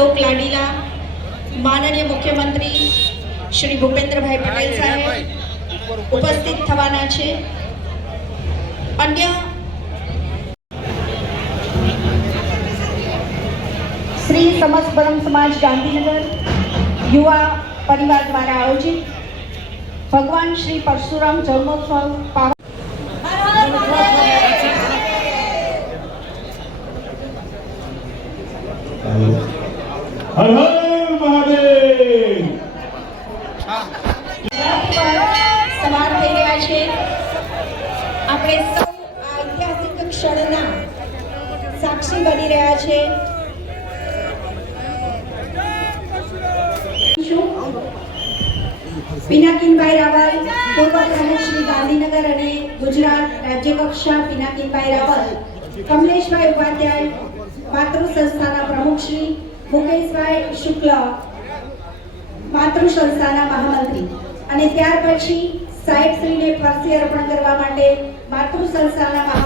લોક લાડીલા માનનીય મુખ્યમંત્રી શ્રી ભૂપેન્દ્રભાઈ પટેલ સાહેબ ઉપસ્થિત થવાના છે। અન્ય શ્રી સમસ્ત બ્રહ્મ સમાજ ગાંધીનગર યુવા પરિવાર દ્વારા આયોજિત ભગવાન શ્રી પરશુરામ જન્મોત્સવ પાવન હર હર મહાદેવ સવાર થઈ રહ્યા છે। આપણે સૌ આ ઐતિહાસિક ક્ષણના સાક્ષી બની રહ્યા છે। પિનાકીનભાઈ રાવલ પૂર્વ પ્રમુખ શ્રી ગાંધીનગર અને ગુજરાત રાજ્ય કક્ષા પિનાકીનભાઈ રાવલ, કમલેશભાઈ ઉપાધ્યાય માતૃ સંસ્થાના પ્રમુખ શ્રી મુકેશભાઈ શુક્લ માતૃ સંસ્થાના મહામંત્રી અને ત્યાર પછી સાહેબશ્રીને ફરસી અર્પણ કરવા માટે માતૃ સંસ્થાના